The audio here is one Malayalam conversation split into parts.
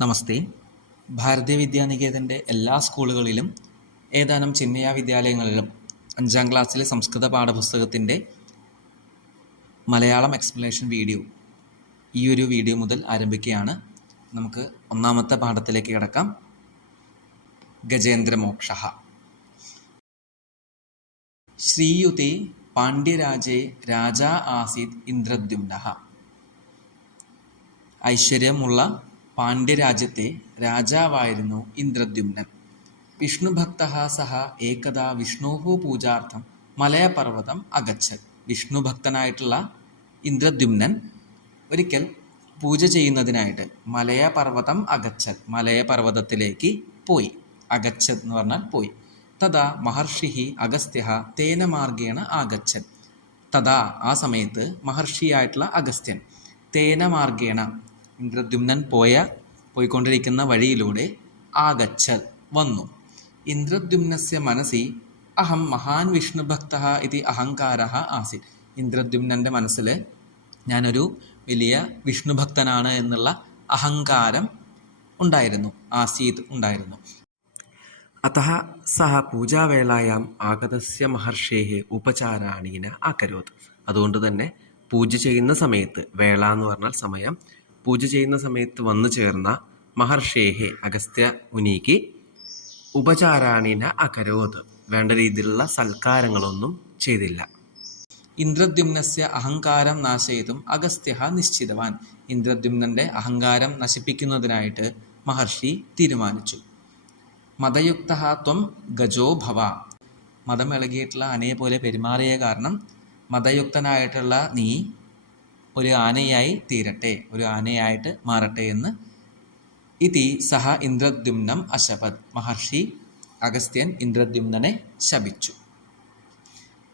നമസ്തേ. ഭാരതീയ വിദ്യാനികേതൻ്റെ എല്ലാ സ്കൂളുകളിലും ഏതാനും ചിന്മയ വിദ്യാലയങ്ങളിലും 5ാം ക്ലാസ്സിലെ സംസ്കൃത പാഠപുസ്തകത്തിൻ്റെ മലയാളം എക്സ്പ്ലനേഷൻ വീഡിയോ ഈ ഒരു വീഡിയോ മുതൽ ആരംഭിക്കുകയാണ്. നമുക്ക് ഒന്നാമത്തെ പാഠത്തിലേക്ക് കിടക്കാം. ഗജേന്ദ്രമോക്ഷഃ. ശ്രീയുതേ പാണ്ഡ്യരാജേ രാജാ ആസീത് ഇന്ദ്രദ്യുമ്നഃ. ഐശ്വര്യമുള്ള പാണ്ഡ്യരാജ്യത്തെ രാജാവായിരുന്നു ഇന്ദ്രദ്യുമ്നൻ. വിഷ്ണുഭക്തഃ സഹ ഏകദാ വിഷ്ണോഃ പൂജാർത്ഥം മലയപർവ്വതം അഗച്ഛത്. വിഷ്ണുഭക്തനായിട്ടുള്ള ഇന്ദ്രദ്യുമ്നൻ ഒരിക്കൽ പൂജ ചെയ്യുന്നതിനായിട്ട് മലയപർവ്വതം അഗച്ഛത്, മലയപർവ്വതത്തിലേക്ക് പോയി. അഗച്ഛത് എന്ന് പറഞ്ഞാൽ പോയി. തഥാ മഹർഷിഃ അഗസ്ത്യഃ തേന മാർഗേണ ആഗച്ഛത്. തഥാ ആ സമയത്ത് മഹർഷിയായിട്ടുള്ള അഗസ്ത്യൻ തേന മാർഗേണ ഇന്ദ്രദ്യുമ്നൻ പോയിക്കൊണ്ടിരിക്കുന്ന വഴിയിലൂടെ ആഗച്ഛത് വന്നു. ഇന്ദ്രദ്യുമ്നസ്യ മനസ്സി അഹം മഹാൻ വിഷ്ണുഭക്തഃ ഇതി അഹങ്കാരഃ ആസീത്. ഇന്ദ്രദ്യുമ്നൻ്റെ മനസ്സിൽ ഞാനൊരു വലിയ വിഷ്ണുഭക്തനാണ് എന്നുള്ള അഹങ്കാരം ഉണ്ടായിരുന്നു. ആസീത് ഉണ്ടായിരുന്നു. അതഃ സഹ പൂജാവേളായാം ആഗതസ്യ മഹർഷേഃ ഉപചാരാണീന അകരോത്. അതുകൊണ്ട് തന്നെ പൂജ ചെയ്യുന്ന സമയത്ത്, വേള എന്ന് പറഞ്ഞാൽ സമയം, പൂജ ചെയ്യുന്ന സമയത്ത് വന്നു ചേർന്ന മഹർഷേഃ അഗസ്ത്യ മുനിക്ക് ഉപചാരാണീന അകരോത്, വേണ്ട രീതിയിലുള്ള സൽക്കാരങ്ങളൊന്നും ചെയ്തില്ല. ഇന്ദ്രദ്യുമ്നസ്യ അഹങ്കാരം നാശയിതും അഗസ്ത്യഃ നിശ്ചിതവാൻ. ഇന്ദ്രദ്യുമ്നൻ്റെ അഹങ്കാരം നശിപ്പിക്കുന്നതിനായിട്ട് മഹർഷി തീരുമാനിച്ചു. മതയുക്തഃ ത്വം ഗജോ ഭവ. മതം ഇളകിയിട്ടുള്ള ആനയെ പോലെ പെരുമാറിയ കാരണം മതയുക്തനായിട്ടുള്ള നീ ഒരു ആനയായി തീരട്ടെ, ഒരു ആനയായിട്ട് മാറട്ടെ എന്ന് ഇതി സഹ ഇന്ദ്രദ്യുമ്നം അശപത്. മഹർഷി അഗസ്ത്യൻ ഇന്ദ്രദ്യുമ്നനെ ശപിച്ചു.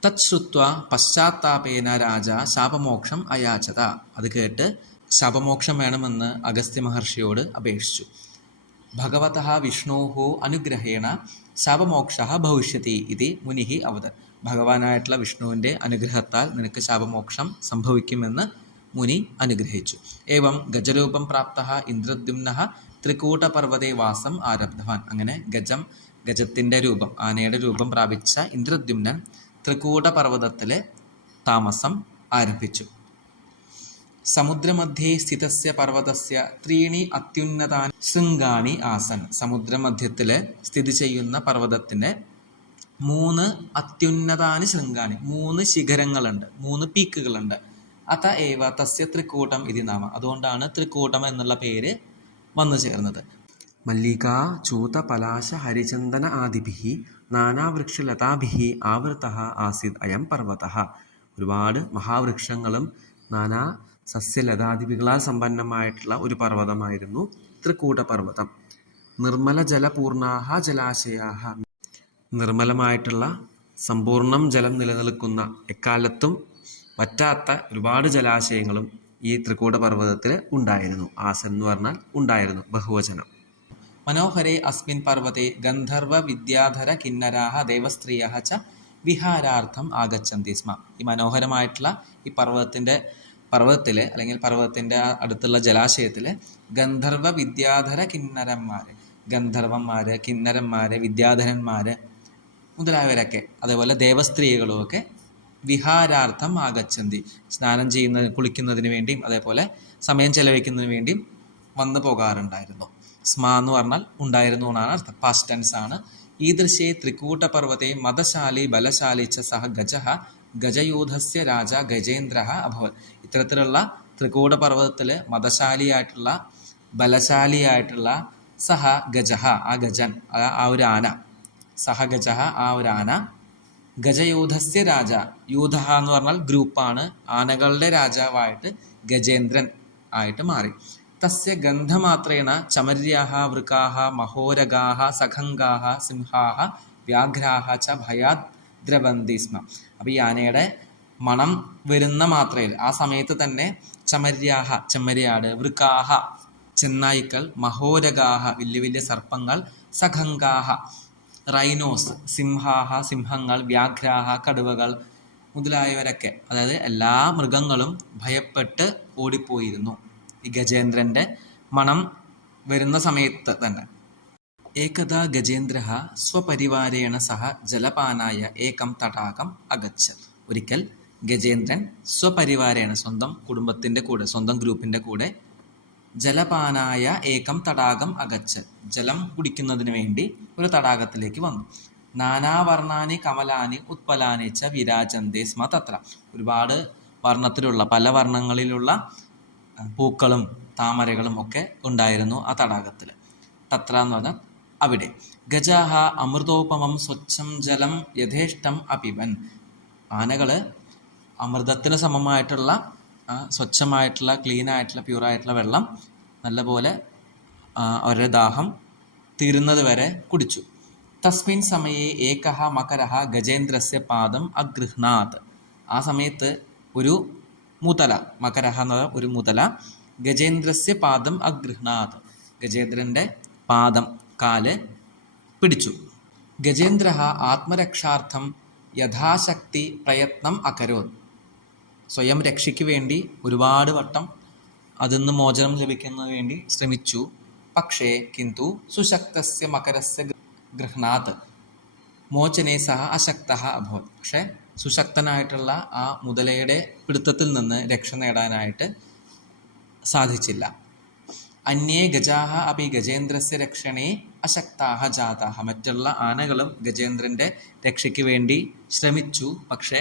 തത് ശ്രുത്വാ പശ്ചാത്താപേന രാജ ശാപമോക്ഷം അയാചത. അത് കേട്ട് ശാപമോക്ഷം വേണമെന്ന് അഗസ്ത്യ മഹർഷിയോട് അപേക്ഷിച്ചു. ഭഗവതഃ വിഷ്ണോഃ അനുഗ്രഹേണ ശാപമോക്ഷഃ ഭവിഷ്യതി ഇതി മുനിഃ അവദത്. ഭഗവാനായിട്ടുള്ള വിഷ്ണുവിൻ്റെ അനുഗ്രഹത്താൽ നിനക്ക് ശാപമോക്ഷം സംഭവിക്കുമെന്ന് മുനി അനുഗ്രഹിച്ചു. ഏവം ഗജരൂപം പ്രാപ്തഃ ഇന്ദ്രദ്യുമ്നഃ ത്രികൂടപർവ്വതേ വാസം ആരബ്ധവാൻ. അങ്ങനെ ഗജത്തിൻ്റെ രൂപം, ആനയുടെ രൂപം പ്രാപിച്ച ഇന്ദ്രദ്യുമ്നൻ ത്രികൂടപർവ്വതത്തിലെ താമസം ആരംഭിച്ചു. സമുദ്രമധ്യേ സ്ഥിതസ്യ പർവ്വതസ്യ ത്രീണി അത്യുന്നതാനി ശൃംഗാണി ആസൻ. സമുദ്രമധ്യത്തിൽ സ്ഥിതി ചെയ്യുന്ന പർവ്വതത്തിൻ്റെ 3 അത്യുന്നതാനി ശൃംഗാണി, 3 ശിഖരങ്ങളുണ്ട്, 3 പീക്കുകളുണ്ട്. അത ഏവ തസ്യ ത്രികൂടം ഇതി നാമ. അതുകൊണ്ടാണ് ത്രികൂടം എന്നുള്ള പേര് വന്നു ചേർന്നത്. മല്ലികാ ചൂത പലാശ ഹരിചന്ദന ആദിഭിഃ നാനാവൃക്ഷലതാഭിഃ ആവൃതഃ ആസീത് അയം പർവ്വതഃ. ഒരുപാട് മഹാവൃക്ഷങ്ങളും നാനാ സസ്യലതാദികളാൽ സമ്പന്നമായിട്ടുള്ള ഒരു പർവ്വതമായിരുന്നു ത്രികൂടപർവ്വതം. നിർമ്മല ജലപൂർണാഹ ജലാശയാഹ. നിർമ്മലമായിട്ടുള്ള സമ്പൂർണ്ണം ജലം നിലനിൽക്കുന്ന, എക്കാലത്തും വറ്റാത്ത ഒരുപാട് ജലാശയങ്ങളും ഈ ത്രികൂടപർവ്വതത്തിൽ ഉണ്ടായിരുന്നു. ആസൻ എന്ന് പറഞ്ഞാൽ ഉണ്ടായിരുന്നു, ബഹുവചനം. മനോഹരേ അസ്മിൻ പർവ്വതേ ഗന്ധർവ വിദ്യാധര കിന്നരാഹ ദേവസ്ത്രീയഃ ച വിഹാരാർത്ഥം ആഗച്ഛന്തി സ്മ. ഈ മനോഹരമായിട്ടുള്ള ഈ പർവ്വതത്തിൽ അല്ലെങ്കിൽ പർവ്വതത്തിൻ്റെ അടുത്തുള്ള ജലാശയത്തിൽ ഗന്ധർവ വിദ്യാധര കിന്നരന്മാർ, ഗന്ധർവന്മാർ, കിന്നരന്മാർ, വിദ്യാധരന്മാർ മുതലായവരൊക്കെ, അതേപോലെ ദേവസ്ത്രീകളുമൊക്കെ വിഹാരാർത്ഥം ആഗച്ഛന്തി, സ്നാനം കുളിക്കുന്നതിന് വേണ്ടിയും അതേപോലെ സമയം ചെലവഴിക്കുന്നതിന് വേണ്ടിയും വന്നു പോകാറുണ്ടായിരുന്നു. സ്മ എന്ന് പറഞ്ഞാൽ ഉണ്ടായിരുന്നു എന്നാണ് അർത്ഥം, പാസ്റ്റ് ടെൻസ് ആണ്. ഈദൃശേ ത്രികൂടപർവ്വതേ മതശാലി ബലശാലി ച സഹ ഗജഃ ഗജയൂഥസ്യ രാജ ഗജേന്ദ്രഃ അഭവത്. ഇത്തരത്തിലുള്ള ത്രികൂടപർവ്വതത്തിൽ മതശാലിയായിട്ടുള്ള ബലശാലിയായിട്ടുള്ള സഹ ഗജഃ, ആ ഗജൻ, ആ ഒരു ആന, സഹ ഗജഃ, ആ ഒരു ആന, ഗജയൂഥസ്യ രാജ, യൂഥ എന്ന് പറഞ്ഞാൽ ഗ്രൂപ്പാണ്, ആനകളുടെ രാജാവായിട്ട് ഗജേന്ദ്രൻ ആയിട്ട് മാറി. തസ്യ ഗന്ധമാത്രേണ ചമര്യാഹ വൃകാഹ മഹോരഗാഹ സഖംഗാഹ സിംഹാഹ വ്യാഘ്രാഹ ച ഭയാത് ദ്രവന്തി സ്മ. അപ്പോൾ ഈ ആനയുടെ മണം വരുന്ന മാത്രയിൽ, ആ സമയത്ത് തന്നെ ചമര്യാഹ, ചെമ്മരിയാട്, വൃകാഹ, ചെന്നായ്ക്കൾ, മഹോരഗാഹ, വലിയ വലിയ സർപ്പങ്ങൾ, സഖംഗാഹ, റൈനോസ്, സിംഹാഹ, സിംഹങ്ങൾ, വ്യാഘ്രാഹ, കടുവകൾ മുതലായവരൊക്കെ, അതായത് എല്ലാ മൃഗങ്ങളും ഭയപ്പെട്ട് ഓടിപ്പോയിരുന്നു. ഈ ഗജേന്ദ്രൻ്റെ മണം വരുന്ന സമയത്ത് തന്നെ ഏകദാ ഗജേന്ദ്രഃ സ്വപരിവാരേണ സഹ ജലപാനായ ഏകം തടാകം അഗച്ഛത്. ഒരിക്കൽ ഗജേന്ദ്രൻ സ്വപരിവാരേണ സ്വന്തം കുടുംബത്തിൻ്റെ കൂടെ, സ്വന്തം ഗ്രൂപ്പിൻ്റെ കൂടെ ജലപാനായ ഏകം തടാകം അഗച്ഛത്, ജലം കുടിക്കുന്നതിന് വേണ്ടി ഒരു തടാകത്തിലേക്ക് വന്നു. നാനാവർണ്ണാനി കമലാനി ഉത്പലാനി ച വിരാജന്തേ സ്മ തത്ര. ഒരുപാട് വർണ്ണത്തിലുള്ള, പല വർണ്ണങ്ങളിലുള്ള പൂക്കളും താമരകളും ഒക്കെ ഉണ്ടായിരുന്നു ആ തടാകത്തിൽ. തത്ര എന്ന് പറഞ്ഞാൽ അവിടെ. ഗജാഹ അമൃതോപമം സ്വച്ഛം ജലം യഥേഷ്ടം അപിബൻ. ആനകൾ അമൃതത്തിന് സമമായിട്ടുള്ള സ്വച്ഛമായിട്ടുള്ള, ക്ലീനായിട്ടുള്ള, പ്യൂറായിട്ടുള്ള വെള്ളം നല്ലപോലെ അവരുടെ ദാഹം തീരുന്നത് വരെ കുടിച്ചു. തസ്മിൻ സമയേ ഏകഃ മകരഃ ഗജേന്ദ്രസ്യ പാദം അഗൃഹ്ണാത്. ആ സമയത്ത് ഒരു മുതല, മകരഃ എന്ന ഒരു മുതല, ഗജേന്ദ്രസ്യ പാദം അഗൃഹ്ണാത്, ഗജേന്ദ്രൻ്റെ പാദം, കാല് പിടിച്ചു. ഗജേന്ദ്രഃ ആത്മരക്ഷാർത്ഥം യഥാശക്തി പ്രയത്നം അകരോത്. സ്വയം രക്ഷയ്ക്ക് വേണ്ടി ഒരുപാട് വട്ടം അതിൽ നിന്ന് മോചനം ലഭിക്കുന്നതിന് വേണ്ടി ശ്രമിച്ചു. പക്ഷേ കിന്തു സുശക്തസ്യ മകരസ്യ ഗൃഹ്ണാത് മോചനേ സഹ അശക്തഃ അഭവത്. പക്ഷേ സുശക്തനായിട്ടുള്ള ആ മുതലയുടെ പിടുത്തത്തിൽ നിന്ന് രക്ഷ നേടാനായിട്ട് സാധിച്ചില്ല. അന്യേ ഗജാഹ അപി ഗജേന്ദ്രസ്യ രക്ഷണേ അശക്താഹ ജാതാഹ. മറ്റുള്ള ആനകളും ഗജേന്ദ്രൻ്റെ രക്ഷയ്ക്ക് വേണ്ടി ശ്രമിച്ചു, പക്ഷേ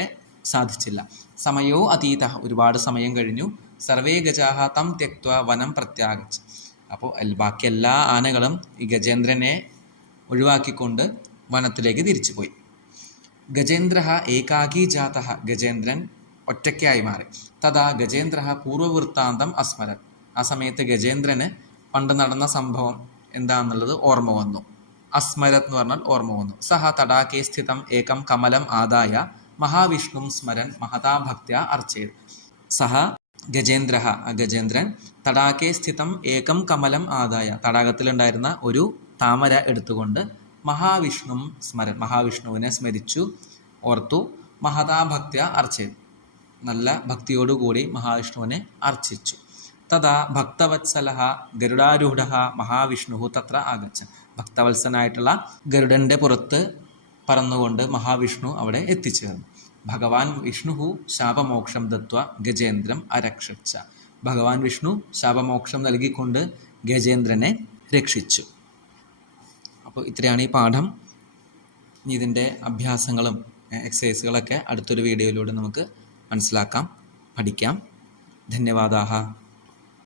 സാധിച്ചില്ല. സമയോ അതീത, ഒരുപാട് സമയം കഴിഞ്ഞു. സർവേ ഗജാഹ തം ത്യക്ത്വ വനം പ്രത്യാഗച്ഛ. അപ്പോൾ ബാക്കി എല്ലാ ആനകളും ഈ ഗജേന്ദ്രനെ ഒഴിവാക്കിക്കൊണ്ട് വനത്തിലേക്ക് തിരിച്ചുപോയി. ഗജേന്ദ്രഃ ഏകാകീ ജാതഃ. ഗജേന്ദ്രൻ ഒറ്റയ്ക്കായി മാറി. തഥാ ഗജേന്ദ്രഃ പൂർവവൃത്താന്തം അസ്മരത്. ആ സമയത്ത് ഗജേന്ദ്രന് പണ്ട് നടന്ന സംഭവം എന്താണെന്നുള്ളത് ഓർമ്മ വന്നു. അസ്മരത് എന്ന് പറഞ്ഞാൽ ഓർമ്മ വന്നു. സഹ തടാകേ സ്ഥിതം ഏകം കമലം ആദായ മഹാവിഷ്ണും സ്മരൻ മഹതാ ഭക്ത്യാ അർച്ചയത്. സഹ ഗജേന്ദ്രഃ, ഗജേന്ദ്രൻ തടാകേ സ്ഥിതം ഏകം കമലം ആദായ, തടാകത്തിലുണ്ടായിരുന്ന ഒരു താമര എടുത്തുകൊണ്ട് മഹാവിഷ്ണു സ്മരൻ, മഹാവിഷ്ണുവിനെ സ്മരിച്ചു, ഓർത്തു. മഹതാ ഭക്ത്യാ അർച്ചയത്, നല്ല ഭക്തിയോടുകൂടി മഹാവിഷ്ണുവിനെ അർച്ചിച്ചു. തഥാ ഭക്തവത്സലഃ ഗരുഡാരൂഢഃ മഹാവിഷ്ണു തത്ര ആഗച്ഛൻ. ഭക്തവത്സനായിട്ടുള്ള ഗരുഡൻ്റെ പുറത്ത് പറന്നുകൊണ്ട് മഹാവിഷ്ണു അവിടെ എത്തിച്ചേർന്നു. ഭഗവാൻ വിഷ്ണു ശാപമോക്ഷം ദത്വ ഗജേന്ദ്രം അരക്ഷച്ച. ഭഗവാൻ വിഷ്ണു ശാപമോക്ഷം നൽകിക്കൊണ്ട് ഗജേന്ദ്രനെ രക്ഷിച്ചു. അപ്പോൾ ഇത്രയാണ് ഈ പാഠം. ഇതിൻ്റെ അഭ്യാസങ്ങളും എക്സസൈസുകളൊക്കെ അടുത്തൊരു വീഡിയോയിലൂടെ നമുക്ക് മനസ്സിലാക്കാം, പഠിക്കാം. ധന്യവാദാഹ.